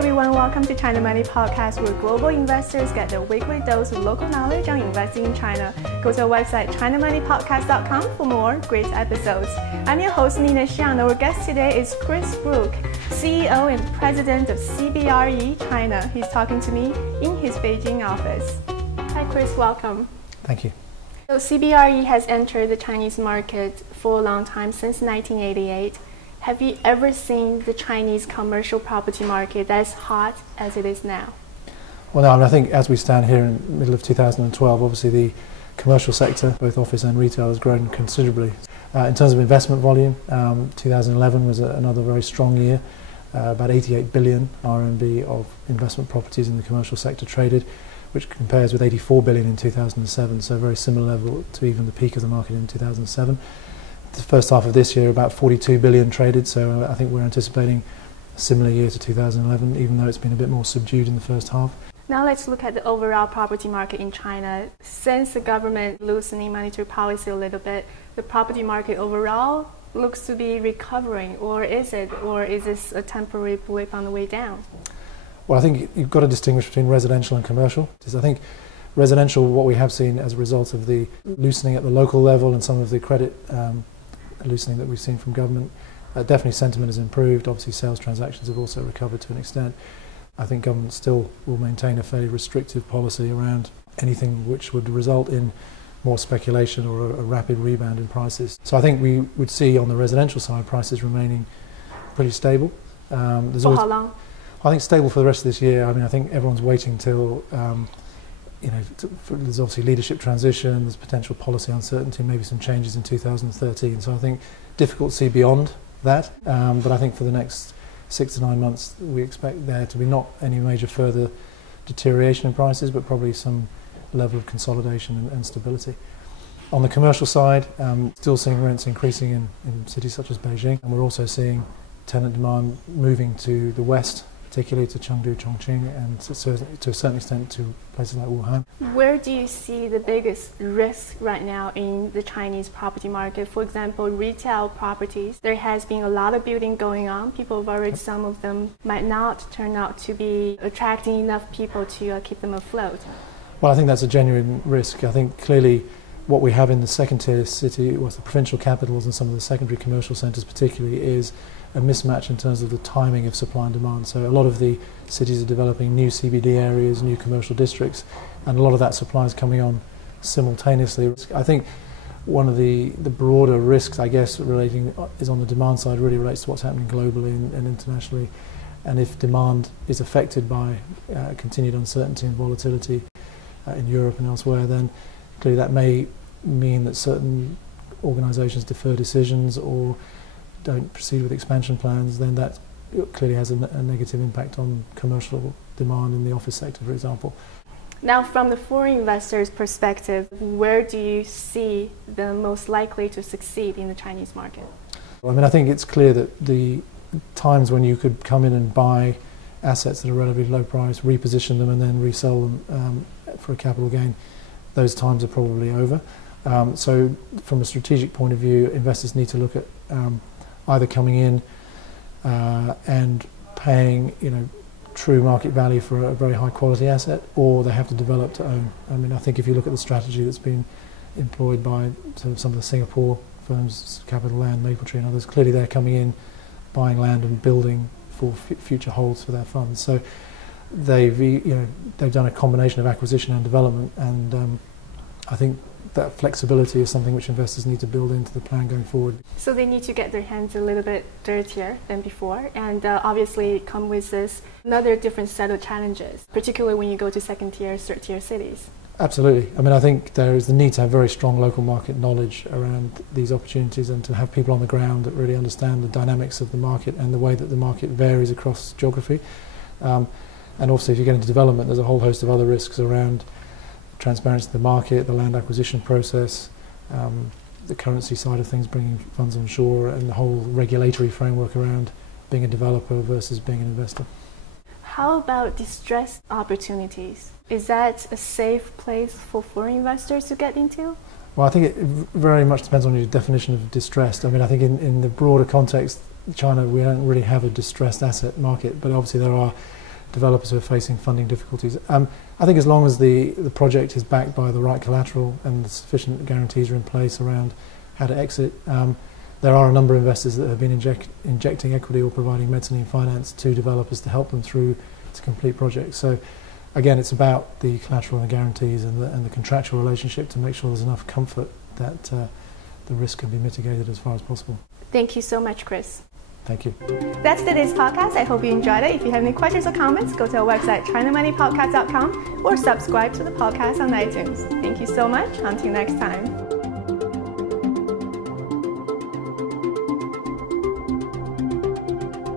everyone, welcome to China Money Podcast, where global investors get their weekly dose of local knowledge on investing in China. Go to our website, chinamoneypodcast.com, for more great episodes. I'm your host, Xiang. Our guest today is Chris Brooke, CEO and President of CBRE China. He's talking to me in his Beijing office. Hi Chris, welcome. Thank you. So CBRE has entered the Chinese market for a long time, since 1988. Have you ever seen the Chinese commercial property market as hot as it is now? Well, no, I think as we stand here in the middle of 2012, obviously the commercial sector, both office and retail, has grown considerably. In terms of investment volume, 2011 was another very strong year. About 88 billion RMB of investment properties in the commercial sector traded, which compares with 84 billion in 2007, so a very similar level to even the peak of the market in 2007. The first half of this year, about 42 billion traded, so I think we're anticipating a similar year to 2011, even though it's been a bit more subdued in the first half. Now let's look at the overall property market in China. Since the government loosening monetary policy a little bit, the property market overall looks to be recovering, or is this a temporary blip on the way down? Well, I think you've got to distinguish between residential and commercial. Because I think residential, what we have seen as a result of the loosening at the local level and some of the credit loosening that we've seen from government, definitely sentiment has improved. Obviously sales transactions have also recovered to an extent. I think government still will maintain a fairly restrictive policy around anything which would result in more speculation or a rapid rebound in prices. So I think we would see on the residential side prices remaining pretty stable. For how long? I think stable for the rest of this year. I mean, I think everyone's waiting till there's obviously leadership transition, there's potential policy uncertainty, maybe some changes in 2013. So I think difficult to see beyond that. But I think for the next 6 to 9 months, we expect there to be not any major further deterioration in prices, but probably some level of consolidation and stability. On the commercial side, still seeing rents increasing in cities such as Beijing, and we're also seeing tenant demand moving to the west, particularly to Chengdu, Chongqing, and to a certain extent to places like Wuhan. Where do you see the biggest risk right now in the Chinese property market? For example, retail properties. There has been a lot of building going on. People are worried some of them might not turn out to be attracting enough people to keep them afloat. Well, I think that's a genuine risk. I think clearly what we have in the second-tier city, the provincial capitals and some of the secondary commercial centres particularly, is a mismatch in terms of the timing of supply and demand. So a lot of the cities are developing new CBD areas, new commercial districts, and a lot of that supply is coming on simultaneously. I think one of the broader risks, I guess, is on the demand side, really relates to what's happening globally and internationally. And if demand is affected by continued uncertainty and volatility in Europe and elsewhere, then clearly that may mean that certain organisations defer decisions or don't proceed with expansion plans. Then that clearly has a negative impact on commercial demand in the office sector, for example. Now, from the foreign investors' perspective, where do you see them most likely to succeed in the Chinese market? Well, I mean, I think it's clear that the times when you could come in and buy assets at a relatively low price, reposition them and then resell them for a capital gain, those times are probably over. So from a strategic point of view, investors need to look at either coming in and paying true market value for a very high quality asset, or they have to develop to own. I mean, I think if you look at the strategy that's been employed by some of the Singapore firms, Capital Land, Mapletree and others, clearly they're coming in, buying land and building for future holds for their funds. So they've done a combination of acquisition and development, and I think that flexibility is something which investors need to build into the plan going forward. So they need to get their hands a little bit dirtier than before, and obviously come with this another different set of challenges, particularly when you go to second-tier, third-tier cities. Absolutely. I mean, I think there is the need to have very strong local market knowledge around these opportunities and to have people on the ground that really understand the dynamics of the market and the way that the market varies across geography. And also, if you get into development, there's a whole host of other risks around transparency of the market, the land acquisition process, the currency side of things, bringing funds on shore, and the whole regulatory framework around being a developer versus being an investor. How about distressed opportunities? Is that a safe place for foreign investors to get into? Well, I think it very much depends on your definition of distressed. I mean, I think in the broader context, China, we don't really have a distressed asset market, but obviously there are developers who are facing funding difficulties. I think as long as the project is backed by the right collateral and sufficient guarantees are in place around how to exit, there are a number of investors that have been injecting equity or providing mezzanine finance to developers to help them through to complete projects. So again, it's about the collateral and the guarantees and the contractual relationship to make sure there's enough comfort that the risk can be mitigated as far as possible. Thank you so much, Chris. Thank you. That's today's podcast. I hope you enjoyed it. If you have any questions or comments, go to our website, ChinaMoneyPodcast.com, or subscribe to the podcast on iTunes. Thank you so much. Until next time.